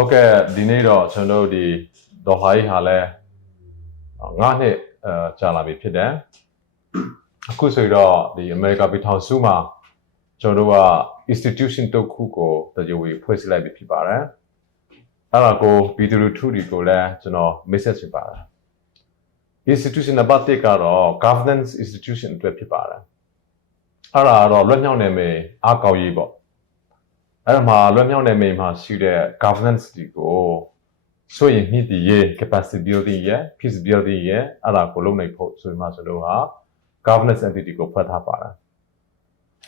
ဟုတ်ကဲ့ဒီနေ့တော့ကျွန်တော်တို့ဒီဒေါ်ဟာကြီးဟာလဲငါးနှစ်အဲကြာလာပြီဖြစ်တယ်အခုဆိုတော့ဒီအမေရိကပြည်ထောင်စုမှာကျွန်တော်တို့က institution တစ်ခုကိုတရားဝင်ဖွဲ့စည်းလိုက်ပြီဖြစ်ပါတယ်အဲ့ဒါကိုပြည်သူလူထုတွေကိုလည်းကျွန်တော် message ချင်ပါတယ် institution နံပါတ်1ကတော့ governance institution အတွက်ဖြစ်ပါတယ်အဲ့ဒါကတော့လွတ်မြောက်နေမယ်အကောက်ရေးပေါ့ အဲ့ဒါမှာလွတ်မြောက်နယ်မြေမှာရှိတဲ့ governance တွေကိုဆိုရင်မြင့်တည်ရဲ့ capacity building ရဲ့ feasibility ရဲ့အဲ့ဒါကိုလုပ်နိုင်ဖို့ဆိုရင်မှဆိုတော့ဟာ governance entity ကိုဖွဲ့ထားပါတာ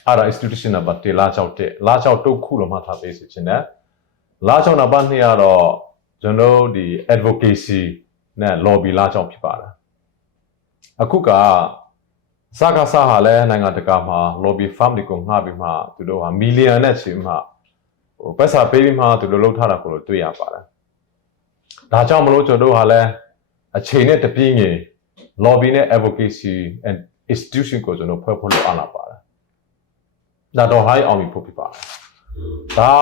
အဲ့ဒါ institution number 1လာချောက်1လာချောက်တုတ်ခုလုံးမှထားပေးစီခြင်းနဲ့လာချောက်နံပါတ်2ကတော့ကျွန်တော်တို့ဒီ advocacy နဲ့ lobby လာချောက်ဖြစ်ပါတယ်အခုကစကားစားဟာလဲနိုင်ငံတကာမှာ lobby firm တွေကိုငှားပြီးမှသူတို့ဟာ million နဲ့ချီမှ ဟိုပတ်စာပေးပြီးမှသူတို့လှုပ်ထားတာကိုတွေ့ရပါတယ်။ဒါကြောင့်မလို့ကျွန်တော်တို့ဟာလည်းအချိန်နဲ့တပြင်းငယ် lobby နဲ့ advocacy and institution ကိုကျွန်တော်ဖွဲ့ဖို့လိုအပ်လာပါတယ်။ဒါတော့ high အောင်ပြီဖို့ဖြစ်ပါတယ်။ဒါ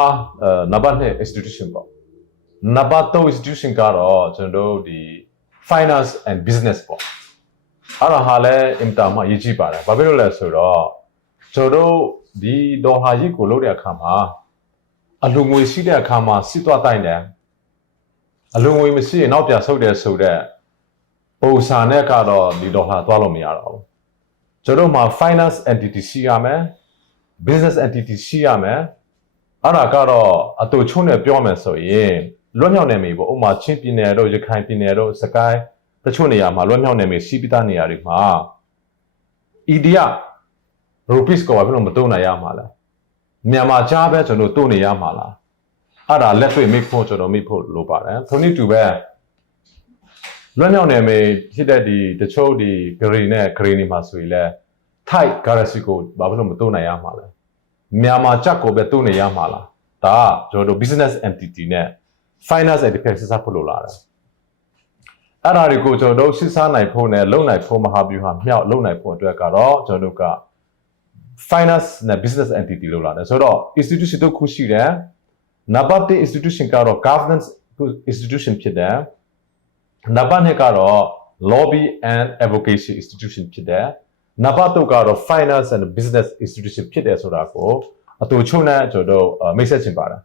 အဲနံပါတ်1 institution ပေါ့။နံပါတ်2 institution ကတော့ကျွန်တော်တို့ဒီ finance and business ပေါ့။အဲ့ဒါဟာလည်းအင်တာမှာရည်ကြည့်ပါတယ်။ဘာဖြစ်လို့လဲဆိုတော့ကျွန်တော်တို့ဒီဒေါ်ဟာကြီးကိုလုပ်တဲ့အခါမှာ အလူငွေရှိတဲ့အခါမှာစစ်သွားတိုင်တယ်အလူငွေမရှိရင်နောက်ပြန်ဆုတ်တယ်ဆိုတော့ပုံစံနဲ့ကတော့ဒီဒေါ်လာသွားလို့မရတော့ဘူးကျွန်တော်တို့မှာ finance entity ရှိရမယ် business entity ရှိရမယ်အဲ့ဒါကတော့အတူချုံးနဲ့ပြောမယ်ဆိုရင်လွတ်မြောက်နေပြီပေါ့ဥပမာချင်းပြည်နယ်တို့ရခိုင်ပြည်နယ်တို့စကိုင်းတချို့နေရာမှာလွတ်မြောက်နေပြီရှိပိသားနေရာတွေမှာ EDA rupees ကိုဘာဖြစ်လို့မတုံးနိုင်ရမှာလဲ မြန်မာကြားပဲကျွန်တော်တို့နေရမှာလားအဲ့ဒါလက်တွေ့မိဖို့ကျွန်တော်မိဖို့လိုပါတယ်ထိုနည်းတူပဲလွတ်မြောက်နေမယ်ဖြစ်တဲ့ဒီတချို့ဒီဂရီနဲ့ဂရီနေမှာဆိုရင်လဲ type currency ကိုဘာဖြစ်လို့မသုံးနိုင်ရမှာလဲမြန်မာချက်ကိုပဲသုံးနေရမှာလားဒါကကျွန်တော်တို့ business entity နဲ့ finance entity ဆက်ဆက်ဖို့လိုလာတယ်အဲ့ဒါတွေကိုကျွန်တော်တို့စစ်စားနိုင်ဖို့နဲ့လုံနိုင်ဖို့မဟာဗျူဟာမြောက်လုံနိုင်ဖို့အတွက်ကတော့ကျွန်တော်တို့က finance နဲ့ business entity လို့လာတယ်ဆိုတော့ institution တို့ခုရှိတယ်နံပါတ်1 institution ကတော့ governance institution ဖြစ်တယ်နံပါတ်2ကတော့ lobby and advocacy institution ဖြစ်တယ်နံပါတ်3ကတော့ finance and business institution ဖြစ်တယ်ဆိုတာကိုအတူချုံနဲ့ကျွန်တော်တို့မိတ်ဆက်ချင်ပါတယ်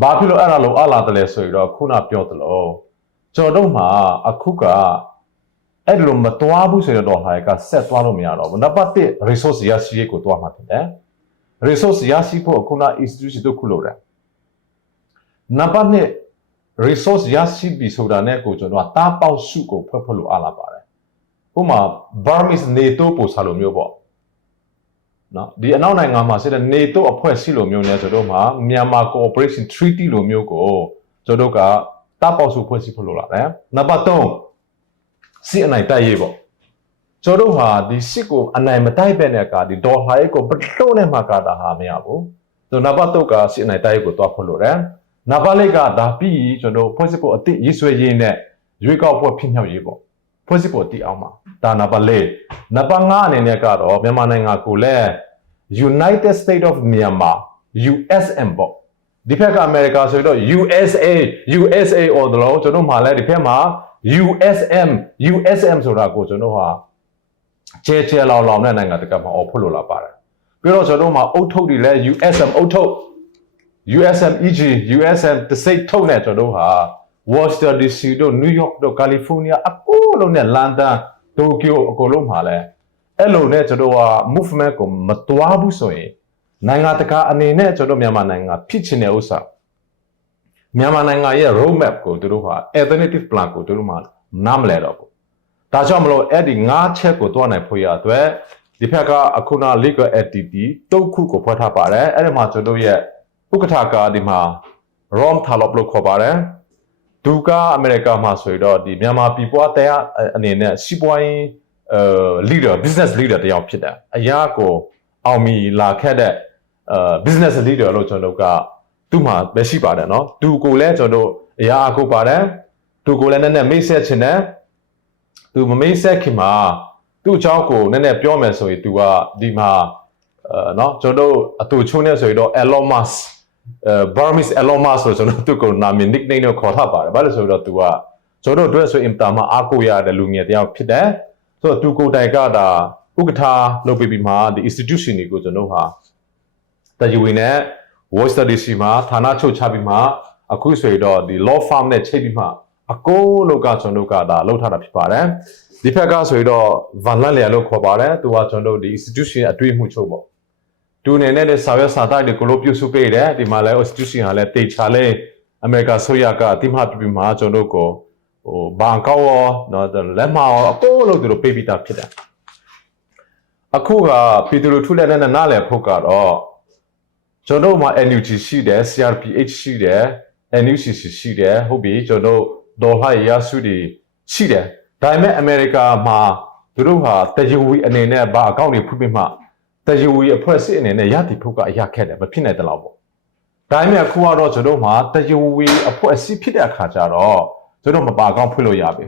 ဘာဖြစ်လို့အဲ့ဒါလို့အလားတလဲဆိုရင်တော့ခုနပြောသလိုကျွန်တော်တို့မှာအခုက အဲ့လိုမတွားဘူးဆိုတော့ဟာကဆက်သွားလို့မရတော့ဘူးနံပါတ်1 resource ရရှိရေးကိုတွားမှာဖြစ်တယ် resource ရရှိဖို့ခုန institution တို့ခုလို့တယ်နံပါတ်2 resource ရရှိပြီဆိုတာနဲ့ကိုကျွန်တော်ကတားပေါက်စုကိုဖွဲ့ဖွဲ့လို့အားလာပါတယ်ဥပမာ Burmese NATO ပို့စားလို့မျိုးပေါ့နော်ဒီအနောက်နိုင်ငံမှာရှိတဲ့ NATO အဖွဲ့ရှိလို့မျိုးနဲ့ဆိုတော့မှာ Myanmar Cooperation Treaty လိုမျိုးကိုကျွန်တော်တို့ကတားပေါက်စုဖွဲ့စည်းဖို့လိုလာတယ်နံပါတ်3 စစ်အနိုင်တိုက်ရေးပေါ့ကျွန်တော်တို့ဟာဒီစစ်ကိုအနိုင်မတိုက်ပဲနဲ့ကဒီဒေါ်လာရေးကိုဘလို့နဲ့မှကာတာဟာမရဘူးဆိုနံပါတ်3ကစစ်အနိုင်တိုက်ရေးကိုတွားဖို့လိုတယ်နံပါတ်4ကဒါပြီးကျွန်တော်ဖွဲ့စည်းဖို့အသစ်ရေးဆွဲရေးနဲ့ရွေးကောက်ပွဲဖြစ်မြောက်ရေးပေါ့ဖွဲ့စည်းဖို့တည်အောင်ပါဒါနံပါတ်4နံပါတ်5အနေနဲ့ကတော့မြန်မာနိုင်ငံကိုလည်း United States of Myanmar USM ပေါ့ဒီဘက်ကအမေရိကဆိုတော့ USA USA အော်တော့ကျွန်တော်မှလည်းဒီဘက်မှာ USM USM ဆိုတာကိုကျွန်တော်ဟာကျဲကျဲလောင်လောင်တဲ့နိုင်ငံတကာမှာအော်ဖို့လိုလာပါတယ်ပြီးတော့ကျွန်တော်မှာအုတ်ထုတ်တွေလည်း USM အုတ်ထုတ် USM EG USM တစိတ်ထုတ်နဲ့ကျွန်တော်ဟာ Washington DC တို့ New York တို့ California အကုန်လုံးနဲ့ London Tokyo အကုန်လုံးမှာလည်းအဲ့လိုနဲ့ကျွန်တော်က movement ကိုမတွားဘူးဆိုရင်နိုင်ငံတကာအနေနဲ့ကျွန်တော်မြန်မာနိုင်ငံဖြစ်ချင်တဲ့ဥစ္စာ မြန်မာနိုင်ငံရဲ့ road map ကိုသူတို့ဟာ alternative plan ကိုသူတို့မှနားမလဲတော့ဘူးဒါကြောင့်မလို့အဲ့ဒီ၅ချက်ကိုတွားနိုင်ဖို့ရအတွက်ဒီဘက်ကအခုန legal entity တုတ်ခုကိုဖွဲ့ထားပါတယ်အဲ့ဒီမှာကျွန်တော်ရဲ့ဥက္ကဋ္ဌကဒီမှာ Rom Thalop လို့ခေါ်ပါတယ်သူကအမေရိကမှာဆိုတော့ဒီမြန်မာပြည်ပွားတရားအနေနဲ့စီးပွားရေးအဲ leader business leader တယောက်ဖြစ်တယ်အရာကိုအောင်မီလာခဲ့တဲ့အဲ business leader လို့ကျွန်တော်တို့က သူ့မှာမရှိပါတယ်နော်သူကိုလည်းကျွန်တော်အရာအခုပါတယ်သူကိုလည်းနည်းနည်းမိတ်ဆက်ချင်တယ်သူမမိတ်ဆက်ခင်မှာသူ့အကြောင်းကိုနည်းနည်းပြောမယ်ဆိုရင် तू ကဒီမှာအဲနော်ကျွန်တော်အတူချုံနေဆိုရင်တော့ Elon Musk အဲ Burmese Elon Musk ဆိုကျွန်တော်သူ့ကိုနာမည် nickname နဲ့ခေါ်ထားပါတယ်ဘာလို့ဆိုတော့ तू ကကျွန်တော်တို့ဆိုအင်တာမှာအကူရတဲ့လူငယ်တယောက်ဖြစ်တယ်ဆိုတော့ तू ကိုယ်တိုင်ကဒါဥက္ကဋ္ဌလုပ်ပြီးပြီးမှဒီ institution တွေကိုကျွန်တော်ဟာတရားဝင်နဲ့ voice study စီမှာဌာနချုပ်ချပြီးမှအခုဆိုရင်တော့ဒီ law firm နဲ့ချိန်ပြီးမှအကုန်လုံးကကျွန်တော်တို့ကဒါလုပ်ထားတာဖြစ်ပါတယ်ဒီဖက်ကဆိုရင်တော့ van lan လျာလို့ခေါ်ပါတယ်သူကကျွန်တော်တို့ဒီ institution အတွေ့အမှုချုပ်ပေါ့တူနေနဲ့စာရွက်စာတမ်းတွေကိုလို့ပြုစုပေးတယ်ဒီမှာလဲ institution ဟာလဲတေချာလဲအမေရိကန်ဆိုရကအတိမတ်ပြပြမှာကျွန်တော်တို့ကိုဟိုဘန်ကောက်ရောနော်လက်မရောအကုန်လုံးသူတို့ပေးပြီးသားဖြစ်တယ်အခုကပြည်သူလူထုလည်းနဲ့နားလည်ဖို့ကတော့ ကျွန်တော်တို့မှာ NUG ရှိတယ် CRPH ရှိတယ် NUCC ရှိတယ်ဟုတ်ပြီကျွန်တော်ဒေါ်လာရစုတွေရှိတယ်ဒါပေမဲ့အမေရိကမှာသူတို့ဟာတကြဝီအနေနဲ့ဘာအကောင့်တွေဖွင့်ပြီးမှတရဝီအဖွဲ့အစည်းအနေနဲ့ရတည်ဖို့ကအရာခက်တယ်မဖြစ်နိုင်တဲ့လောက်ပေါ့။ဒါပေမဲ့အခုကတော့ကျွန်တော်တို့မှာတရဝီအဖွဲ့အစည်းဖြစ်တဲ့အခါကျတော့ကျွန်တော်မပါအကောင့်ဖွင့်လို့ရပြီ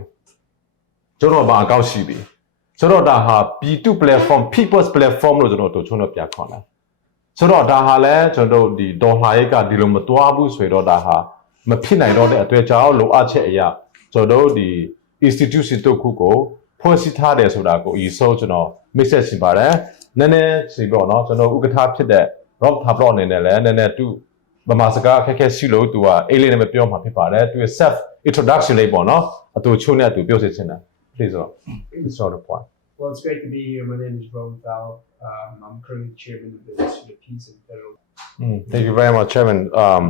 ။ကျွန်တော်ပါအကောင့်ရှိပြီ။ဆိုတော့ဒါဟာ P2 platform people's platform လို့ကျွန်တော်တို့ကျွန်တော်ပြခေါ်တယ်။ ဆိုတော့ဒါဟာလဲကျွန်တော်တို့ဒီဒေါ်လာရိတ်ကဒီလိုမတွားဘူးဆိုတော့ဒါဟာမဖြစ်နိုင်တော့တဲ့အတွေ့အကြုံလိုအပ်ချက်အရာကျွန်တော်တို့ဒီ institution တို့ခုကိုဖွဲ့စည်းထားတယ်ဆိုတာကိုအရင်ဆုံးကျွန်တော် message ရှင်ပါတယ်နည်းနည်းစီပေါ့နော်ကျွန်တော်ဥက္ကဋ္ဌဖြစ်တဲ့ rock tablet အနေနဲ့လည်းနည်းနည်းသူဗမာစကားအခက်အခဲရှိလို့သူကအေးလေးနဲ့မပြောမှာဖြစ်ပါတယ်သူ self introduction လေးပေါ့နော်အတူချိုးနဲ့သူပြောစီချင်တယ် please တော့ this sort of point Well, it's great to be here. My name is Ron Thal. Um, I'm currently chairman of the Institute of Peace and Federal Mm, thank you very much chairman um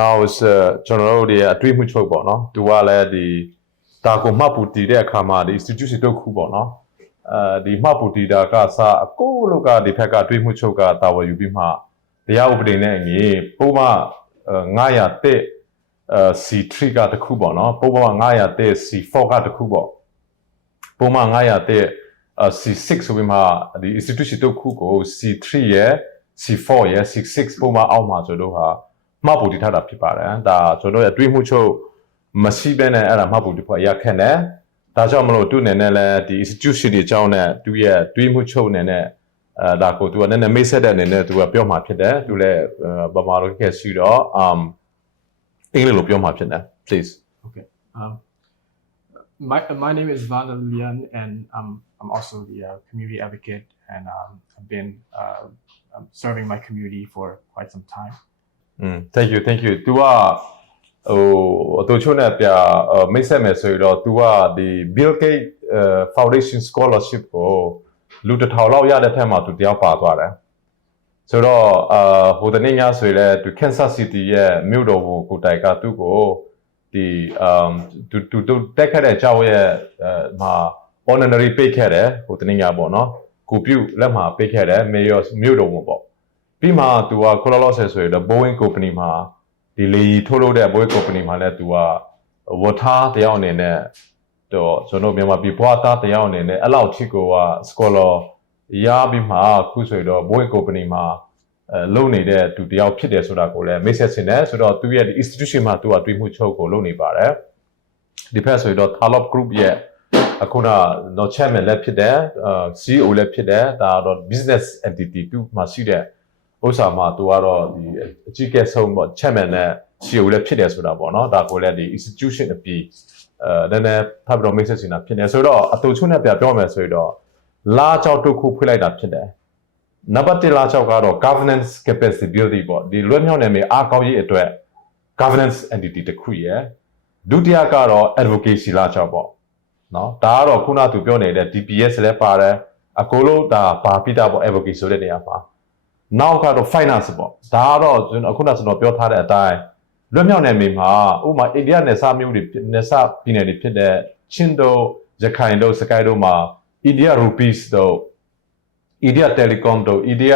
now is ကျွန်တော်တို့ဒီအတွေ့အမှုချုပ်ပေါ့နော်သူကလည်းဒီဒါကိုမှတ်ပူတည်တဲ့အခါမှာဒီ institution တို့ခုပေါ့နော်အဲဒီမှတ်ပူတည်တာကစအကိုလောက်ကဒီဖက်ကတွေ့မှုချုပ်ကတာဝန်ယူပြီးမှတရားဥပဒေနဲ့အညီပုံမှန်900တက်အဲ C3 ကတစ်ခုပေါ့နော်ပုံမှန်900တက် C4 ကတစ်ခုပေါ့ပုံမှန်900တက် C6 ဆိုပြီးမှဒီ institution တို့ခုကို C3 ရဲ့ C4 ရဲ့ C6 ပုံမှန်အောက်မှာကျွန်တော်ဟာမှတ်ပူတည်ထားတာဖြစ်ပါတယ်ဒါကျွန်တော်ရဲ့အတွေ့အမှုချုပ်မရှိဘဲနဲ့အဲ့ဒါမှတ်ပူတည်ဖို့ရခက်တယ်ဒါကြောင့်မလို့သူအနေနဲ့လည်းဒီ institution တွေအကြောင်းနဲ့သူရဲ့တွေးမှုချုပ်အနေနဲ့အဲဒါကိုသူကနည်းနည်းမိတ်ဆက်တဲ့အနေနဲ့သူကပြောမှာဖြစ်တယ်သူလည်းဗမာလိုခဲ့ရှိတော့ um အင်္ဂလိပ်လိုပြောမှာဖြစ်တယ် please Okay. Um, my my name is Van Lian, and I'm I'm also the uh, community advocate, and um, I've been uh, um, serving my community for quite some time. อืม thank you thank you तू ကဟိုအတူချုံနဲ့ပြမိတ်ဆက်မယ်ဆိုရင်တော့ तू ကဒီ Bill Gates Foundation Scholarship ကိုလူတစ်ထောင်လောက်ရတဲ့ထက်မှာ तू တယောက်ပါသွားတယ်ဆိုတော့အာဟိုတနေ့ညဆိုရင်လည်း तू Kansas City ရဲ့မြို့တော်ကိုကိုတိုင်ကသူ့ကိုဒီ um သူသူသူတက်ခဲ့တဲ့ကြောက်ရဲ့အဲမှာ honorary ပေးခဲ့တယ်ဟိုတနေ့ညပေါ့နော်ကိုပြုလက်မှာပေးခဲ့တယ် mayor မြို့တော်ပေါ့ပြီးမှသူကကိုလောလောဆယ်ဆိုရင်တော့ Boeing company မှာဒီလေယာဉ်ထုတ်လုပ်တဲ့ Boeing company မှာလည်းသူက water တယောက်အနေနဲ့တော့ကျွန်တော်မြန်မာပြည်ဘွားသားတယောက်အနေနဲ့အဲ့လောက်ထိကိုက scholar ရပြီးမှခုဆိုရင်တော့ Boeing company မှာအဲလုပ်နေတဲ့သူတယောက်ဖြစ်တယ်ဆိုတာကိုလည်း message ဆင်တယ်ဆိုတော့သူရဲ့ဒီ institution မှာသူကတွေ့မှုချုပ်ကိုလုပ်နေပါတယ်ဒီဖက်ဆိုရင်တော့ Thalop Group ရဲ့ အခုနတော့ chairman လည်းဖြစ်တယ်အာ CEO လည်းဖြစ်တယ်ဒါတော့ business entity သူမှာရှိတဲ့ဥစ္စာမှာသူကတော့ဒီအကြီးကဲဆုံးပေါ့ chairman နဲ့ CEO လည်းဖြစ်တယ်ဆိုတာပေါ့နော်ဒါကိုလည်းဒီ institution အပြီးအဲနည်းနည်းဖတ်ပြီးတော့ message နေတာဖြစ်နေဆိုတော့အတူချုံနဲ့ပြပြောမယ်ဆိုရင်တော့လာကြောက်တစ်ခုဖွင့်လိုက်တာဖြစ်တယ်နံပါတ်1လာကြောက်ကတော့ governance capacity building ပေါ့ဒီလွတ်မြောက်နေမယ်အားကောင်းရေးအတွက် governance entity တစ်ခုရယ်ဒုတိယကတော့ advocacy လာကြောက်ပေါ့ နော်ဒါကတော့ခုနသူပြောနေတဲ့ DPS လည်းပါတယ်အကိုလို့ဒါဘာပိတာပေါ့ advocate ဆိုတဲ့နေရာမှာနောက်ကတော့ finance ပေါ့ဒါကတော့ကျွန်တော်ခုနကျွန်တော်ပြောထားတဲ့အတိုင်းလွတ်မြောက်နယ်မြေမှာဥပမာအိန္ဒိယနယ်စမျိုးတွေနယ်စပြည်နယ်တွေဖြစ်တဲ့ချင်းတို့ရခိုင်တို့စကိုင်းတို့မှာအိန္ဒိယ rupees တို့အိန္ဒိယ telecom တို့အိန္ဒိယ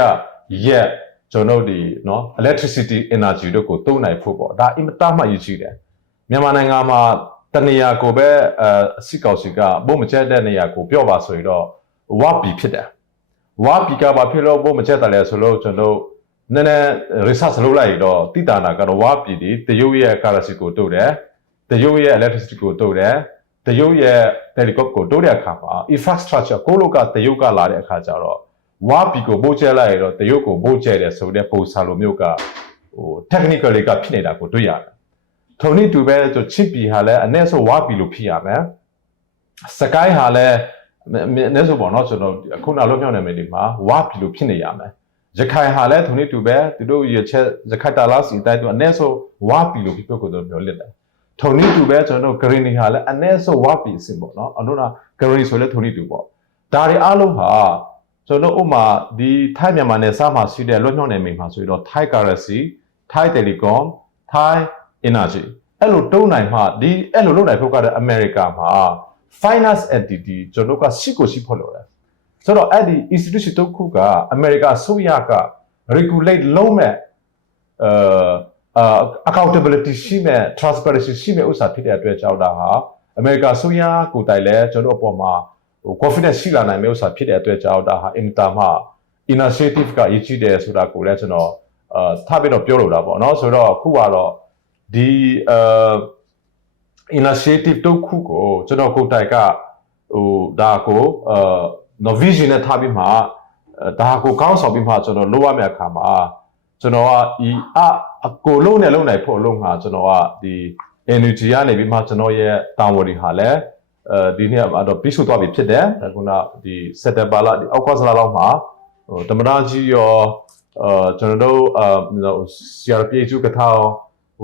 yet ကျွန်တော်ဒီနော် electricity energy တို့ကိုသုံးနိုင်ဖို့ပေါ့ဒါအင်မတန်မှယူကြည့်တယ်မြန်မာနိုင်ငံမှာ တနေရာကိုပဲအဲအစစ်ကောင်စီကဘုံမကျက်တဲ့နေရာကိုပြောပါဆိုရင်တော့ဝါပီဖြစ်တယ်ဝါပီကဘာဖြစ်လို့ဘုမချက်တယ်လဲဆိုလို့ကျွန်တော်နည်းနည်း research လုပ်လိုက်တော့တိတာနာကတော့ဝါပီဒီတရုတ်ရဲ့ currency ကိုတုတ်တယ်တရုတ်ရဲ့ electricity ကိုတုတ်တယ်တရုတ်ရဲ့ telecom ကိုတုတ်တဲ့အခါမှာ infrastructure ကိုလိုကတရုတ်ကလာတဲ့အခါကျတော့ဝါပီကိုပို့ကျဲလိုက်ရတော့တရုတ်ကိုပို့ကျဲတယ်ဆိုတဲ့ပုံစံလိုမျိုးကဟို technical တွေကဖြစ်နေတာကိုတွေ့ရတယ် ထုံနည်းတူပဲဆိုချစ်ပြည်ဟာလည်းအနည်းဆုံးဝါပြည်လို့ဖြစ်ရမယ်စကိုင်းဟာလည်းအနည်းဆုံးပေါ့နော်ကျွန်တော်ခုနလွတ်မြောက်နေမယ်ဒီမှာဝါပြည်လို့ဖြစ်နေရမယ်ရခိုင်ဟာလည်းထုံနည်းတူပဲသူတို့ရချက်ရခိုင်တာလားစီတိုင်းသူအနည်းဆုံးဝါပြည်လို့ဖြစ်ဖို့ကိုတော့ပြောလက်တယ်ထုံနည်းတူပဲကျွန်တော်ဂရီနီဟာလည်းအနည်းဆုံးဝါပြည်အစင်ပေါ့နော်အလို့လားဂရီဆိုလည်းထုံနည်းတူပေါ့ဒါတွေအားလုံးဟာကျွန်တော်ဥမာဒီထိုင်းမြန်မာနယ်စပ်မှာရှိတဲ့လွတ်မြောက်နယ်မြေမှာဆိုတော့ Thai currency Thai telecom Thai energy အဲ့လိုတုံးနိုင်မှဒီအဲ့လိုလုပ်နိုင်ဖို့ကတော့ America မှာ finance entity ကျွန်တော်ကရှိကိုရှိဖို့လိုတယ်ဆိုတော့အဲ့ဒီ institution တစ်ခုက America ဆိုရက regulate လုပ်မဲ့အာ accountability ရှိမဲ့ transparency ရှိမဲ့ဥစ္စာဖြစ်တဲ့အတွက်ကြောင့်ဒါဟာ America ဆိုရကိုယ်တိုင်လည်းကျွန်တော်အပေါ်မှာဟို confidence ရှိလာနိုင်မဲ့ဥစ္စာဖြစ်တဲ့အတွက်ကြောင့်ဒါဟာ imtam မှာ initiative ကရည်ကြီးတယ်ဆိုတာကိုလည်းကျွန်တော်အာထပ်ပြီးတော့ပြောလိုတာပေါ့နော်ဆိုတော့အခုကတော့ ဒီအာ initiative တစ်ခုကိုကျွန်တော်ကိုယ်တိုင်ကဟိုဒါကိုအာ no vision နဲ့ထားပြီးမှအဲဒါကိုကောင်းဆောင်ပြီးမှကျွန်တော်လုပ်ရမယ့်အခါမှာကျွန်တော်ကဤအအကိုလုံးနဲ့လုံးနိုင်ဖို့အလုံးမှာကျွန်တော်ကဒီ energy ကနေပြီးမှကျွန်တော်ရဲ့တာဝန်တွေဟာလည်းအဲဒီနေ့ကတော့ပြီးဆိုသွားပြီဖြစ်တယ်ဒါကုနာဒီ September လဒီ August လလောက်မှာဟိုတမနာကြီးရောအာကျွန်တော်တို့အာ CRPH ကထား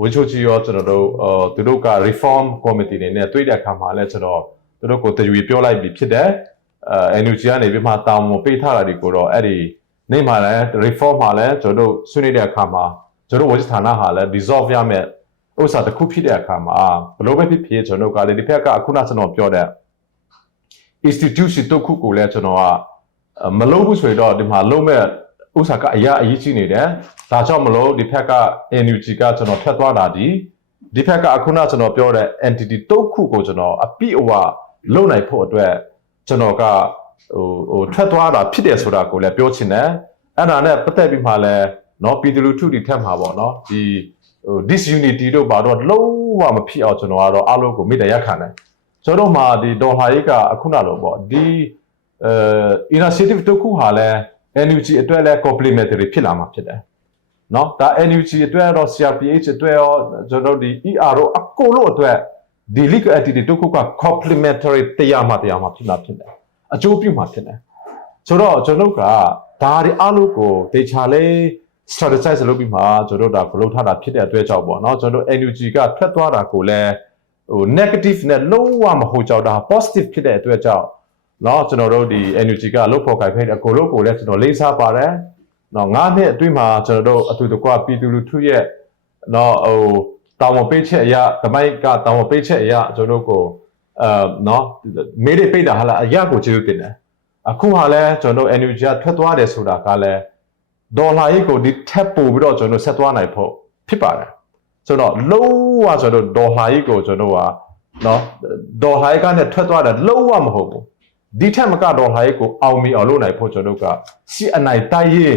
ဝချိုချီရောကျွန်တော်တို့အာသူတို့က reform committee တွေနဲ့တွေ့တဲ့အခါမှာလည်းကျွန်တော်သူတို့ကိုတရွေပြောလိုက်ပြီဖြစ်တယ်အဲ NUG ကနေပြီးမှတာဝန်ပေးထားတာဒီကိုတော့အဲ့ဒီနေ့မှလည်း reform မှာလည်းကျွန်တော်တို့ဆွေးနွေးတဲ့အခါမှာကျွန်တော်ဝချဌာနဟာလည်း dissolve ရမယ်ဥစ္စာတစ်ခုဖြစ်တဲ့အခါမှာဘလို့ပဲဖြစ်ဖြစ်ကျွန်တော်ကလည်းဒီဘက်ကအခုနကျွန်တော်ပြောတဲ့ institution တစ်ခုကိုလည်းကျွန်တော်ကမလုပ်ဘူးဆိုရင်တော့ဒီမှာလုံးမဲ့ ဥစ္စာကအရာအရေးကြီးနေတယ်ဒါကြောင့်မလို့ဒီဘက်က NUG ကကျွန်တော်ဖျက်သွားတာဒီဒီဘက်ကအခုနကျွန်တော်ပြောတဲ့ entity တစ်ခုကိုကျွန်တော်အပြည့်အဝလုပ်နိုင်ဖို့အတွက်ကျွန်တော်ကဟိုဟိုထွက်သွားတာဖြစ်တယ်ဆိုတာကိုလည်းပြောချင်တယ်အဲ့ဒါနဲ့ပတ်သက်ပြီးမှလည်းเนาะပြည်သူလူထုတွေထက်မှာပေါ့เนาะဒီဟို disunity တို့ဘာတော့လုံးဝမဖြစ်အောင်ကျွန်တော်ကတော့အားလုံးကိုမေတ္တာရက်ခံတယ်ကျွန်တော်တို့မှာဒီဒေါ်လာရိတ်ကအခုနလိုပေါ့ဒီအဲ initiative တစ်ခုဟာလဲ NUG အတွက်လဲ complementary ဖြစ်လာမှာဖြစ်တယ်เนาะဒါ NUG အတွက်တော့ CRPH အတွက်ရောကျွန်တော်တို့ဒီ ER တို့အကုန်လုံးအတွက်ဒီ legal entity တစ်ခုက complementary တရားမှတရားမှဖြစ်လာဖြစ်တယ်အကျိုးပြုမှာဖြစ်တယ်ဆိုတော့ကျွန်တော်တို့ကဒါတွေအားလုံးကိုဒေချာလေး strategize လုပ်ပြီးမှကျွန်တော်တို့ဒါဘလုပ်ထားတာဖြစ်တဲ့အတွက်ကြောင့်ပေါ့เนาะကျွန်တော်တို့ NUG ကထွက်သွားတာကိုလည်းဟို negative နဲ့လုံးဝမဟုတ်ကြောက်တာ positive ဖြစ်တဲ့အတွက်ကြောင့် နော်ကျွန်တော်တို့ဒီ energy ကလုတ်ဖော်ကိုင်ဖိတ်အကိုလို့ကိုလည်းကျွန်တော်လေးစားပါတယ်နော်ငါးနှစ်အတွင်းမှာကျွန်တော်တို့အတူတကွပြည်သူလူထုရဲ့နော်ဟိုတောင်းဝပေးချက်အရာဓမိုက်ကတောင်းဝပေးချက်အရာကျွန်တော်တို့ကိုအဲနော်မေးတွေပိတ်တာဟာလားအရာကိုကျေးဇူးတင်တယ်အခုဟာလဲကျွန်တော်တို့ energy ထွက်သွားတယ်ဆိုတာကလည်းဒေါ်လာရေးကိုဒီထက်ပို့ပြီးတော့ကျွန်တော်ဆက်သွားနိုင်ဖို့ဖြစ်ပါတယ်ဆိုတော့လုံးဝဆိုတော့ဒေါ်လာရေးကိုကျွန်တော်ကနော်ဒေါ်လာရေးကနဲ့ထွက်သွားတာလုံးဝမဟုတ်ဘူး ဒီထက်မကတော့ဟာရဲ့ကိုအောင်မီအောင်လုပ်နိုင်ဖို့ကျွန်တော်တို့က CNI တိုက်ရေး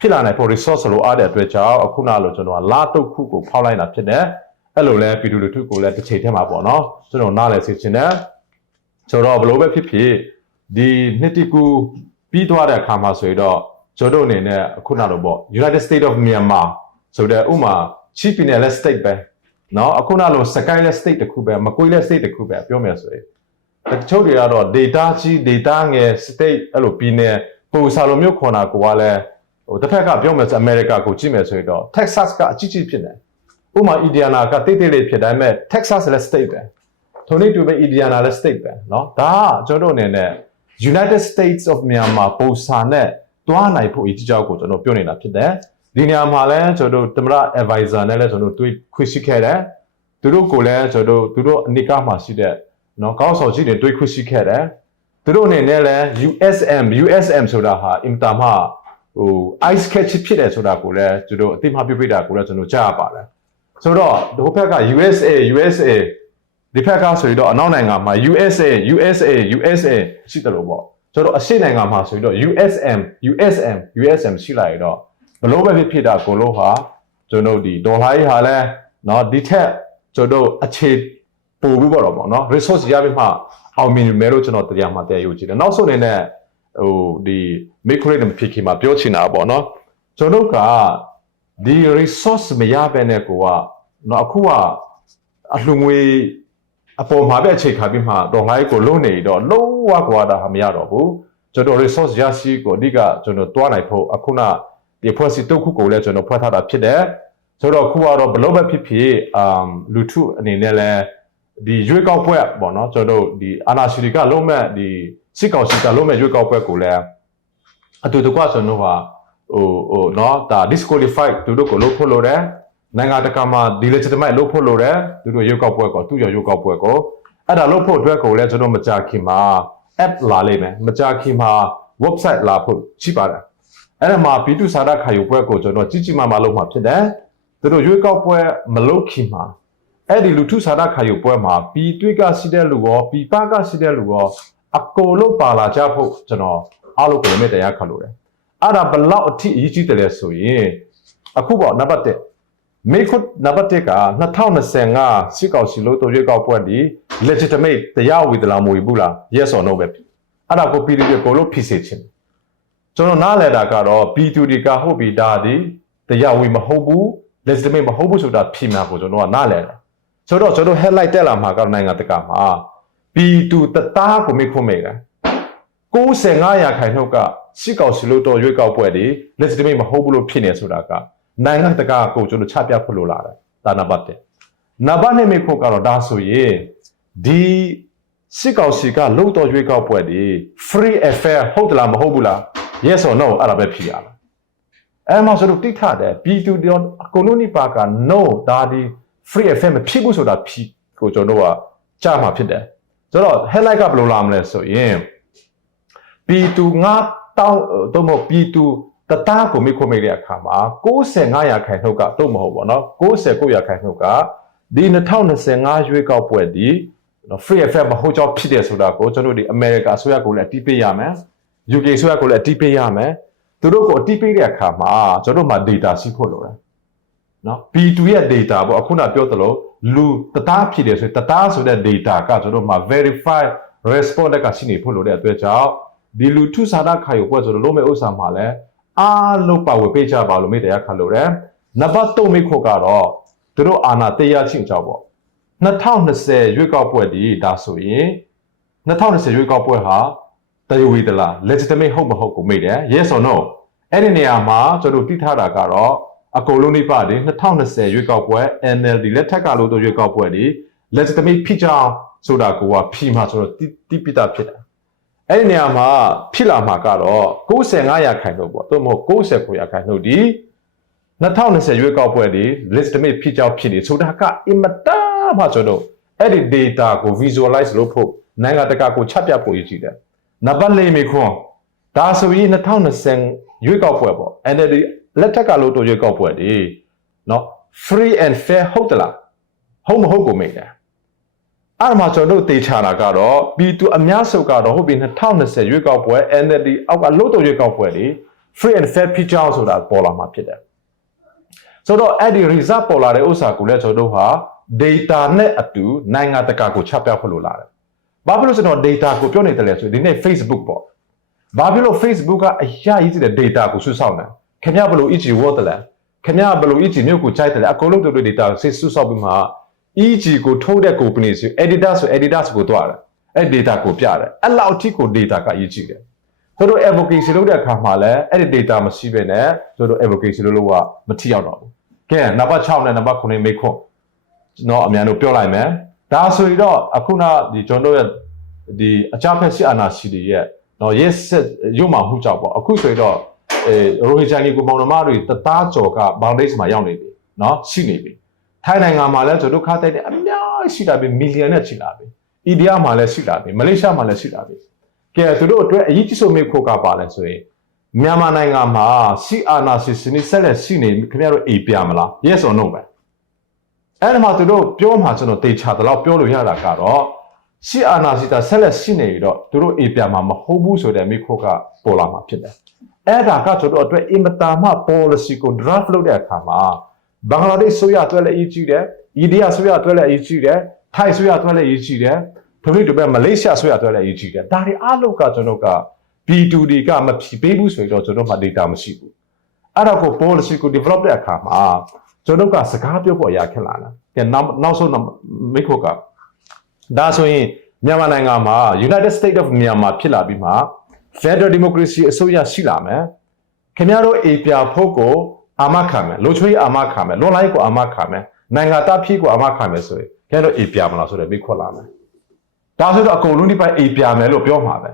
ဖြစ်လာနိုင်ဖို့ resource လိုအားတဲ့အတွက်ကြောင့်အခုနလိုကျွန်တော်ကလာတုတ်ခုကိုဖောက်လိုက်တာဖြစ်တယ်အဲ့လိုလဲပြည်သူလူထုကိုလည်းတစ်ချိန်တည်းမှာပေါ့နော်ကျွန်တော်နားလည်စေချင်တယ်ကျွန်တော်ဘလို့ပဲဖြစ်ဖြစ်ဒီနှစ်တိကူပြီးသွားတဲ့အခါမှာဆိုရင်တော့ကျွန်တော်အနေနဲ့အခုနလိုပေါ့ United State of Myanmar ဆိုတဲ့ဥမာ Chief Pinellas State ပဲနော်အခုနလို Sky State တခုပဲမကွေး State တခုပဲပြောမယ်ဆိုရင် တချို့တွေကတော့ data ကြီး data ငယ် state အဲ့လိုပြည်နယ်ပုံစာလိုမျိုးခေါ်တာကိုကလည်းဟိုတစ်ဖက်ကပြောမယ်ဆို America ကိုကြည့်မယ်ဆိုရင်တော့ Texas ကအကြီးကြီးဖြစ်နေဥမာ Indiana ကတိတ်တိတ်လေးဖြစ်ဒါပေမဲ့ Texas လက် state ပဲထိုနည်းတူပဲ Indiana လက် state ပဲเนาะဒါကကျွန်တော်တို့အနေနဲ့ United States of Myanmar ပုံစာနဲ့တွားနိုင်ဖို့အကြီးအကျယ်ကိုကျွန်တော်ပြောနေတာဖြစ်တယ်ဒီနေရာမှာလည်းကျွန်တော်တို့တမရ advisor နဲ့လည်းကျွန်တော်တွေ့ခွင့်ရှိခဲ့တယ်သူတို့ကိုလည်းကျွန်တော်တို့သူတို့အနိကမှာရှိတဲ့ เนาะကောင်းဆောင်ကြီးတွေတွေ့ခွင့်ရှိခဲ့တယ်သူတို့အနေနဲ့လည်း USM USM ဆိုတာဟာအင်တာမှာဟို ice catch ဖြစ်တယ်ဆိုတာကိုလည်းကျွန်တော်အသိမှတ်ပြုပေးတာကိုလည်းကျွန်တော်ကြားရပါတယ်ဆိုတော့ဒီဘက်က USA USA ဒီဘက်ကဆိုရင်တော့အနောက်နိုင်ငံမှာ USA USA USA ရှိတယ်လို့ပေါ့ကျွန်တော်အရှေ့နိုင်ငံမှာဆိုရင်တော့ USM USM USM ရှိလာရတော့ဘလို့ပဲဖြစ်ဖြစ်တာကိုလို့ဟာကျွန်တော်ဒီဒေါ်လာကြီးဟာလဲเนาะဒီထက်ကျွန်တော်အခြေ ပို့ပြီးပေါ့တော့ပေါ့နော် resource ရပြီးမှအောင်မြင်မယ်လို့ကျွန်တော်တရားမှတရားယူကြည့်တယ်နောက်ဆုံးအနေနဲ့ဟိုဒီ make rate မဖြစ်ခင်မှာပြောချင်တာပေါ့နော်ကျွန်တော်ကဒီ resource မရဘဲနဲ့ကိုကနော်အခုကအလှငွေအပေါ်မှာပဲအချိန်ခါပြီးမှဒေါ်လာကိုလုံးနေတော့လုံးဝကွာတာမရတော့ဘူးကျွန်တော် resource ရရှိကိုအဓိကကျွန်တော်တွားနိုင်ဖို့အခုနဒီဖွဲ့စည်းတုပ်ခုကိုလည်းကျွန်တော်ဖွဲ့ထားတာဖြစ်တယ်ဆိုတော့ခုကတော့ဘလို့ပဲဖြစ်ဖြစ်အမ်လူထုအနေနဲ့လည်း ဒီရွေးကောက်ပွဲပေါ့နော်ကျွန်တော်တို့ဒီအာနာရှိတွေကလုံးမဲ့ဒီစစ်ကောင်စီကလုံးမဲ့ရွေးကောက်ပွဲကိုလည်းအတူတကွကျွန်တော်ဟာဟိုဟိုနော်ဒါ disqualified သူတို့ကိုလို့ဖို့လို့တယ်နိုင်ငံတကာမှာ legitimate လို့ဖို့လို့တယ်သူတို့ရွေးကောက်ပွဲကိုသူ့ရရွေးကောက်ပွဲကိုအဲ့ဒါလို့ဖို့အတွက်ကိုလည်းကျွန်တော်မကြခင်မှာ app လာလိမ့်မယ်မကြခင်မှာ website လာဖို့ရှိပါတယ်အဲ့ဒါမှာပြည်သူစာရခါယူပွဲကိုကျွန်တော်ကြီးကြီးမားမားလုပ်မှာဖြစ်တယ်သူတို့ရွေးကောက်ပွဲမလုပ်ခင်မှာ အဲ့ဒီလူထုစာရခါယူပွဲမှာပြည်သွေးကရှိတဲ့လူရောပြည်ပကရှိတဲ့လူရောအကုန်လုံးပါလာကြဖို့ကျွန်တော်အားလုံးကိုလည်းတရားခါလို့တယ်အဲ့ဒါဘလောက်အထိအရေးကြီးတယ်လဲဆိုရင်အခုပေါ့နံပါတ်1မိခုနံပါတ်1က2025စစ်ကောင်စီလို့တော်ရွေးကောက်ပွဲဒီ legitimate တရားဝေဒလာမွေဘူးလား yes or no ပဲအဲ့ဒါကို PDP ကိုလို့ဖြစ်စေချင်တယ်ကျွန်တော်နားလည်တာကတော့ B2D ကဟုတ်ပြီဒါဒီတရားဝေမဟုတ်ဘူး legitimate မဟုတ်ဘူးဆိုတာဖြစ်မှာကိုကျွန်တော်ကနားလည်တယ် ဆိုတော့ကျွန်တော် headlight တက်လာမှာကနိုင်ငံတကာမှာ B2 တသားကိုမိခုမိတယ်95ရာခိုင်နှုန်းကစစ်ကောင်စီလို့တော်ရွေးကောက်ပွဲတွေ legitimate မဟုတ်ဘူးလို့ဖြစ်နေဆိုတာကနိုင်ငံတကာကိုကျွန်တော်ချပြဖို့လိုလာတယ်ဒါနံပါတ်1နံပါတ်2မိဖို့ကတော့ဒါဆိုရင်ဒီစစ်ကောင်စီကလို့တော်ရွေးကောက်ပွဲတွေ free affair ဟုတ်တယ်လားမဟုတ်ဘူးလား yes or no အဲ့ဒါပဲဖြစ်ရလားအဲ့မှာဆိုတော့တိထတယ်ပြည်သူတော်အကုန်လုံးနိပါက no ဒါဒီ free affair မဖြစ်ဘူးဆိုတာဖြစ်ကိုကျွန်တော်တို့ကကြားမှာဖြစ်တယ်ဆိုတော့ headlight ကဘယ်လိုလာမလဲဆိုရင်ပြည်သူငါတောင်းတော့မဟုတ်ပြည်သူတသားကိုမိခွမိတဲ့အခါမှာ65ရာခိုင်နှုန်းကတော့မဟုတ်ပါတော့69ရာခိုင်နှုန်းကဒီ2025ရွေးကောက်ပွဲဒီနော် free affair မဟုတ်ကြောင်းဖြစ်တယ်ဆိုတာကိုကျွန်တော်တို့ဒီ America အစိုးရကိုလည်းအတိပေးရမယ် UK အစိုးရကိုလည်းအတိပေးရမယ်သူတို့ကိုအတိပေးတဲ့အခါမှာကျွန်တော်တို့မှာ data ရှိဖို့လိုတယ် နော် B2 ရဲ့ data ပေါ့အခုနပြောသလိုလူတသားဖြစ်တယ်ဆိုရင်တသားဆိုတဲ့ data ကကျွန်တော်တို့မှာ verify response ကရှိနေဖို့လိုတဲ့အတွက်ကြောင့်ဒီလူထုစာဒခါရုပ်ပွဲဆိုတော့လုံးမဲ့ဥစ္စာမှာလဲအားလုံးပါဝယ်ပေးကြပါလို့မိတရားခါလို့တယ်နံပါတ်3မိခုကတော့သူတို့အာဏာတရားချင်းကြောက်ပေါ့2020ရွေးကောက်ပွဲဒီဒါဆိုရင်2020ရွေးကောက်ပွဲဟာတရားဝေးသလား legitimate ဟုတ်မဟုတ်ကိုမိတယ် yes or no အဲ့ဒီနေရာမှာကျွန်တော်တိထားတာကတော့ အကုန်လုံးနိပါတယ်2020ရွေးကောက်ပွဲ NLD လက်ထက်ကလို့တော့ရွေးကောက်ပွဲဒီ legitimate ဖြစ်ကြဆိုတာကိုကဖြီမှာဆိုတော့တိပိတာဖြစ်တယ်အဲ့ဒီနေရာမှာဖြစ်လာမှာကတော့95ရာခိုင်နှုန်းပေါ့သို့မဟုတ်69ရာခိုင်နှုန်းဒီ2020ရွေးကောက်ပွဲဒီ legitimate ဖြစ်ကြောင်းဖြစ်နေဆိုတာကအင်မတန်မှကျွန်တော်အဲ့ဒီ data ကို visualize လုပ်ဖို့နိုင်ငံတကာကိုချက်ပြဖို့ရည်ကြည်တယ်နံပါတ်၄မိခွန်းဒါဆိုရင်2020ရွေးကောက်ပွဲပေါ့ NLD လက်ထက်ကလို့တော်ရွေးကောက်ပွဲတွေနော် free and fair ဟုတ်သလားဟုတ်မဟုတ်ကိုမိတ်တယ်အဲ့မှာကျွန်တော်တို့တေချာတာကတော့ပြီးသူအများစုကတော့ဟုတ်ပြီ2020ရွေးကောက်ပွဲ NLD အောက်ကလို့တော်ရွေးကောက်ပွဲတွေ free and fair picture ဆိုတာပေါ်လာမှာဖြစ်တယ်ဆိုတော့အဲ့ဒီ result ပေါ်လာတဲ့ဥစ္စာကိုလည်းကျွန်တော်တို့ဟာ data နဲ့အတူနိုင်ငံတကာကိုချပြဖို့လိုလာတယ်ဘာဖြစ်လို့ကျွန်တော် data ကိုပြောနေတယ်လဲဆိုဒီနေ့ Facebook ပေါ့ဘာဖြစ်လို့ Facebook ကအရာကြီးတဲ့ data ကိုစုဆောင်းတယ် ခင်ဗျားဘယ်လို EG word လဲခင်ဗျားဘယ်လို EG မြို့ကိုကြိုက်တယ်လဲအကုန်လုံးတို့ data ကိုဆွဆောက်ပြီးမှ EG ကိုထုတ်တဲ့ company ဆို editor ဆို editor ကိုတွားတယ်အဲ့ data ကိုပြတယ်အဲ့လောက်ထိကို data ကအရေးကြီးတယ်တို့တို့ advocacy လုပ်တဲ့အခါမှာလည်းအဲ့ဒီ data မရှိဘဲနဲ့တို့တို့ advocacy လုပ်လို့ကမထိရောက်တော့ဘူးကဲနံပါတ်6နဲ့နံပါတ်9မိခွန်းကျွန်တော်အများတို့ပြောလိုက်မယ်ဒါဆိုရင်တော့အခုနဒီကျွန်တော်ရဲ့ဒီအကြဖက်စစ်အာဏာရှိတွေရဲ့တော့ yes ရုံမှမှုကြောက်ပေါ့အခုဆိုရင်တော့အဲ ရိုဟီဂျာနီကိုမောင်နှမတွေတသားကြော်ကဘောင်ဒေ့စ်မှာရောက်နေပြီเนาะရှိနေပြီထိုင်းနိုင်ငံမှာလည်းကျွန်တော်ခါတိုက်တဲ့အများကြီးရှိတာပြီမီလီယံနဲ့ရှိတာပြီအိန္ဒိယမှာလည်းရှိတာပြီမလေးရှားမှာလည်းရှိတာပြီကဲသူတို့အတွက်အရေးကြီးဆုံးမိဖို့ကပါလဲဆိုရင်မြန်မာနိုင်ငံမှာစီအာနာစီစနစ်ဆက်လက်ရှိနေခင်ဗျားတို့အိပ်ပြမလား yes or no ပဲအဲ့ဒါမှသူတို့ပြောမှကျွန်တော်တေချာတော့ပြောလို့ရတာကတော့စီအာနာစီတာဆက်လက်ရှိနေတော့သူတို့အိပ်ပြမှာမဟုတ်ဘူးဆိုတဲ့မိဖို့ကပေါ်လာမှာဖြစ်တယ် အဲ့ဒါကကျွန်တော်အတွက်အင်မတာမှ policy ကို draft လုပ်တဲ့အခါမှာဘင်္ဂလားဒေ့ရှ်ဆိုရအတွက်လည်းအရေးကြီးတယ်။အိန္ဒိယဆိုရအတွက်လည်းအရေးကြီးတယ်။ထိုင်းဆိုရအတွက်လည်းအရေးကြီးတယ်။ဖိလစ်ပိုင်မလေးရှားဆိုရအတွက်လည်းအရေးကြီးတယ်။ဒါတွေအားလုံးကကျွန်တော်က B2 တွေကမဖြေပေးဘူးဆိုရင်တော့ကျွန်တော်မှ data မရှိဘူး။အဲ့ဒါကို policy ကို develop တဲ့အခါမှာကျွန်တော်တို့ကစကားပြောဖို့အရာခက်လာတယ်ကဲနောက်နောက်ဆုံးမိခိုကဒါဆိုရင်မြန်မာနိုင်ငံမှာ United States of Myanmar ဖြစ်လာပြီးမှ Federal Democracy အစိုးရရှိလာမယ်ခင်ဗျားတို့အေပြဖို့ကိုအာမခံမယ်လိုချွေးအာမခံမယ်လွန်လိုက်ကိုအာမခံမယ်နိုင်ငံသားဖြစ်ကိုအာမခံမယ်ဆိုရင်ခင်ဗျားတို့အေပြမလားဆိုတော့မိခွက်လာမယ်ဒါဆိုတော့အကုန်လုံးဒီပိုင်းအေပြမယ်လို့ပြောမှာပဲ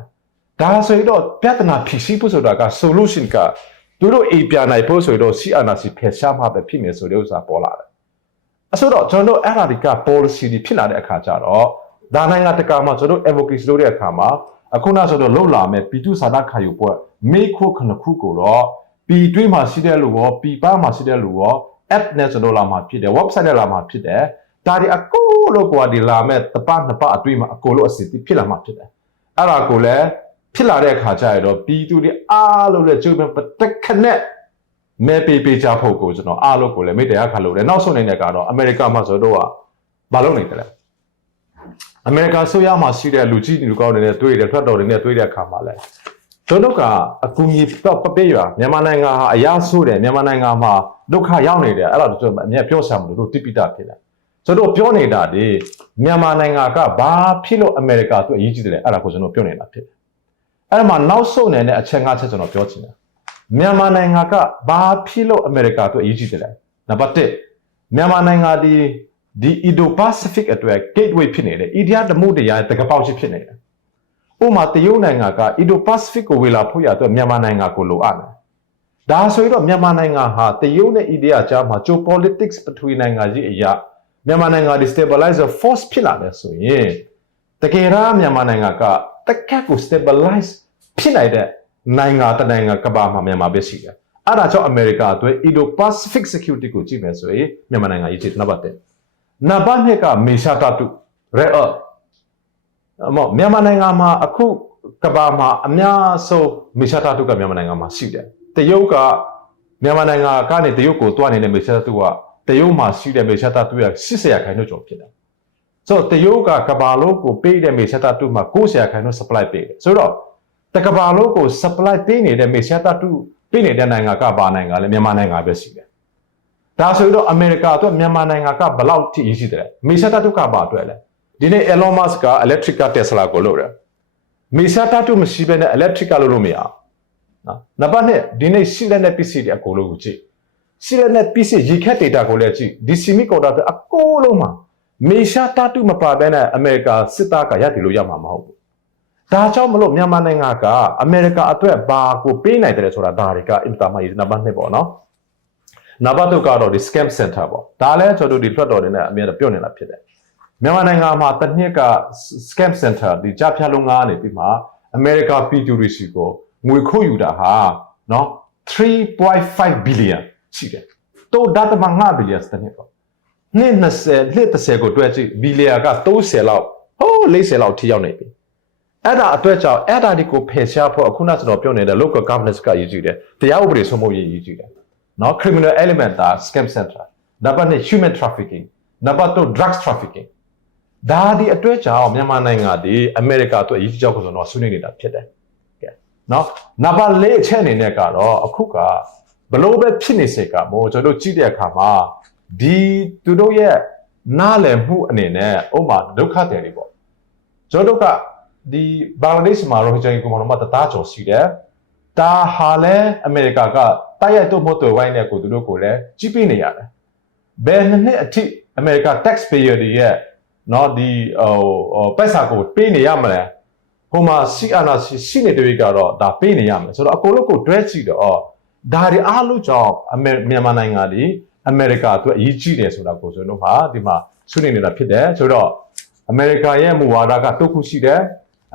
ဒါဆိုရင်တော့ပြဿနာဖြေရှင်းဖို့ဆိုတာက solution ကသူတို့အေပြနိုင်ဖို့ဆိုရင်တော့ CNC ဖယ်ရှားမှာပဲဖြစ်မယ်ဆိုတဲ့ဥစ္စာပေါ်လာတယ်အဆိုတော့ကျွန်တော်တို့အဲ့ဒါဒီက policy တွေဖြစ်လာတဲ့အခါကျတော့ဒါနိုင်ငံတကာမှာကျွန်တော်တို့ advocacy လုပ်တဲ့အခါမှာ အခုနဆိုတော့လှုပ်လာမယ်ပြည်သူစာနာခံယူပွဲမိခုခဏခုကိုတော့ပြည်တွင်းမှာရှိတဲ့လူရောပြည်ပမှာရှိတဲ့လူရော app နဲ့ကျွန်တော်လာမှာဖြစ်တယ် website နဲ့လာမှာဖြစ်တယ်ဒါတွေအကုန်လုံးကွာဒီလာမဲ့တပတ်နှစ်ပတ်အတွင်းမှာအကုန်လုံးအစီအစဉ်ဖြစ်လာမှာဖြစ်တယ်အဲ့ဒါကိုလည်းဖြစ်လာတဲ့အခါကျရတော့ပြည်သူတွေအားလုံးလည်းကျုပ်ပဲပတက်ခနဲ့မဲပေးပေးကြဖို့ကိုကျွန်တော်အားလုံးကိုလည်းမိတ်တရားခါလို့တယ်နောက်ဆုံးနေတဲ့ကတော့အမေရိကမှာဆိုတော့ကဘာလုပ်နေတယ်လဲ အမေရိကန်ဆိုရမှာရှိတဲ့လူကြီးလူကောင်းတွေနဲ့တွေ့တယ်ထွက်တော်တွေနဲ့တွေ့တဲ့အခါမှာလဲကျွန်တော်ကအကူအညီပပေးရမြန်မာနိုင်ငံဟာအရာဆိုးတယ်မြန်မာနိုင်ငံမှာဒုက္ခရောက်နေတယ်အဲ့ဒါကျွန်တော်အမြဲပြောဆရာမလို့တို့တိပိတာဖြစ်တယ်ကျွန်တော်ပြောနေတာဒီမြန်မာနိုင်ငံကဘာဖြစ်လို့အမေရိကအတွက်အရေးကြီးတယ်လဲအဲ့ဒါကိုကျွန်တော်ပြောနေတာဖြစ်တယ်အဲ့ဒါမှနောက်ဆုံးနေတဲ့အချက်ငါးချက်ကျွန်တော်ပြောချင်တယ်မြန်မာနိုင်ငံကဘာဖြစ်လို့အမေရိကအတွက်အရေးကြီးတယ်လဲနံပါတ်1မြန်မာနိုင်ငံဒီ ဒီ Indo-Pacific အတွက် gateway ဖြစ်နေတယ် India တမှုတရားတကပေါက်ရှိဖြစ်နေတယ်ဥပမာတရုတ်နိုင်ငံက Indo-Pacific ကိုဝေလာဖို့ရအတွက်မြန်မာနိုင်ငံကိုလိုအပ်တယ်ဒါဆိုရင်တော့မြန်မာနိုင်ငံဟာတရုတ်နဲ့ India ကြားမှာ geopolitics ပထဝီနိုင်ငံကြီးအရာမြန်မာနိုင်ငံဒီ stabilizer force ဖြစ်လာတယ်ဆိုရင်တကယ်တော့မြန်မာနိုင်ငံကတကက်ကို stabilize ဖြစ်နိုင်တဲ့နိုင်ငံတစ်နိုင်ငံကဘာမှမြန်မာပဲရှိတယ်အဲ့ဒါကြောင့်အမေရိကအတွက် Indo-Pacific security ကိုကြည့်မယ်ဆိုရင်မြန်မာနိုင်ငံရေးချစ်နံပါတ်1 နံပါတ်2ကမေရှာတတု red earth အမောမြန်မာနိုင်ငံမှာအခုကဘာမှာအများဆုံးမေရှာတတုကမြန်မာနိုင်ငံမှာရှိတယ်တရုတ်ကမြန်မာနိုင်ငံကနေတရုတ်ကိုတွားနေတဲ့မေရှာတတုကတရုတ်မှာရှိတဲ့မေရှာတတုရဲ့80ရာခိုင်နှုန်းကျော်ဖြစ်တယ်ဆိုတော့တရုတ်ကကဘာလုံးကိုပေးတဲ့မေရှာတတုမှာ90ရာခိုင်နှုန်း supply ပေးတယ်ဆိုတော့တကဘာလုံးကို supply ပေးနေတဲ့မေရှာတတုပေးနေတဲ့နိုင်ငံကဘာနိုင်ငံလဲမြန်မာနိုင်ငံပဲရှိတယ် ဒါဆိုတော့အမေရိကအတွက်မြန်မာနိုင်ငံကဘယ်လောက်ထိရှိတယ်လဲမေရှာတတုကဘာအတွက်လဲဒီနေ့ Elon Musk က electric car Tesla ကိုလုပ်တယ်မေရှာတတုမရှိဘဲနဲ့ electric car လုပ်လို့မရအောင်နော်နံပါတ်1ဒီနေ့ရှိတဲ့နဲ့ PC တွေအကုန်လုံးကိုကြည့်ရှိတဲ့နဲ့ PC ရေခက် data ကိုလည်းကြည့်ဒီ semiconductor အကုန်လုံးမှာမေရှာတတုမပါဘဲနဲ့အမေရိကစစ်သားကရတည်လို့ရမှာမဟုတ်ဘူးဒါကြောင့်မလို့မြန်မာနိုင်ငံကအမေရိကအတွက်ဘာကိုပေးနိုင်တယ်ဆိုတာဒါတွေကအင်တာမီနံပါတ်2ပေါ့နော် နံပါတ်2ကတော့ဒီ scam center ပေါ့ဒါလည်းကျွန်တော်တို့ဒီလွှတ်တော်တွေနဲ့အမြဲတမ်းပြောနေတာဖြစ်တယ်မြန်မာနိုင်ငံမှာတစ်နှစ်က scam center ဒီကြားဖြတ်လုံးငားနေပြီးမှအမေရိကပြည်သူတွေစီကိုငွေခိုးယူတာဟာနော်3.5 billion ရှိတယ်တော့ဒါတမ5 billion စတဲ့နှစ်ပေါ့နှစ်20နှစ်30ကိုတွက်ကြည့်ဘီလီယံက30လောက်ဟိုး40လောက်ထိရောက်နေပြီအဲ့ဒါအတွက်ကြောင့်အဲ့ဒါဒီကိုဖယ်ရှားဖို့အခုနကျွန်တော်ပြောနေတဲ့ local governance ကရည်ကြည်တယ်တရားဥပဒေစိုးမိုးရေးရည်ကြည်တယ် နော် criminal element ဒါ scam center နံပါတ်1 human trafficking နံပါတ်2 drugs trafficking ဒါဒီအတွက်ကြောင့်မြန်မာနိုင်ငံဒီအမေရိကအတွက်အရေးကြီးကြောက်ကိုကျွန်တော်ဆွေးနွေးနေတာဖြစ်တယ်ကဲနော်နံပါတ်4အချက်အနေနဲ့ကတော့အခုကဘလို့ပဲဖြစ်နေစေကမို့ကျွန်တော်တို့ကြည့်တဲ့အခါမှာဒီသူတို့ရဲ့နားလည်မှုအနေနဲ့ဥပမာဒုက္ခတယ်တွေပေါ့ကျွန်တော်တို့ကဒီဘင်္ဂလားဒေ့ရှ်မှာရိုဟင်ဂျာကိုမတော်မှာတသားကျော်ရှိတယ်ဒါဟာလဲအမေရိကက တိုက်ရိုက်တော့မတော်ဝိုင်းတဲ့ကိုသူတို့ကိုလည်းကြီးပေးနေရတယ်။ဘယ်နှစ်နှစ်အထိအမေရိက tax payer တွေရဲ့နော်ဒီဟိုပတ်စာကိုပေးနေရမလဲ။ကိုမစီအနာစီရှိနေတဲ့တွေကတော့ဒါပေးနေရမယ်။ဆိုတော့အကုန်လုံးကိုတွဲကြည့်တော့ဒါတွေအားလုံးကြောင့်အမေမြန်မာနိုင်ငံဒီအမေရိကအတွက်အရေးကြီးတယ်ဆိုတာကိုကျွန်တော်ဟာဒီမှာဆွေးနွေးနေတာဖြစ်တယ်ဆိုတော့အမေရိကရဲ့မူဝါဒကတုတ်ခုရှိတယ်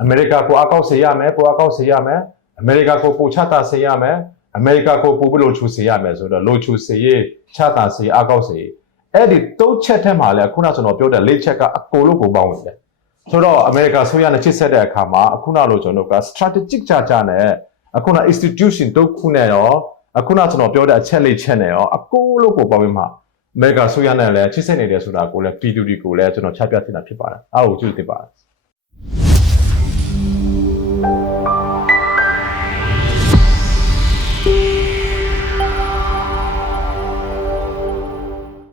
အမေရိကကိုအကောက်စေရမယ်ပိုအကောက်စေရမယ်အမေရိကကိုပိုချတာစေရမယ် အမေရိကကိုပိုဘလို့ချူစေရမယ်ဆိုတော့လိုချူစေရချတာစေအကောက်စေအဲ့ဒီတုတ်ချက်ထဲမှာလည်းခုနကျွန်တော်ပြောတဲ့လေးချက်ကအကိုလို့ကိုပေါင်းဝင်တယ်ဆိုတော့အမေရိကဆိုရနဲ့ချစ်ဆက်တဲ့အခါမှာအခုနလိုကျွန်တော်က strategic ကြကြနဲ့အခုန institution တုတ်ခုနဲ့ရောအခုနကျွန်တော်ပြောတဲ့အချက်လေးချက်နဲ့ရောအကိုလို့ကိုပေါင်းဝင်မှာအမေရိကဆိုရနဲ့လည်းချစ်ဆက်နေတယ်ဆိုတာကိုလည်းပြည်သူတွေကိုလည်းကျွန်တော်ချပြချင်တာဖြစ်ပါတယ်အားကိုကျေးဇူးတင်ပါတယ်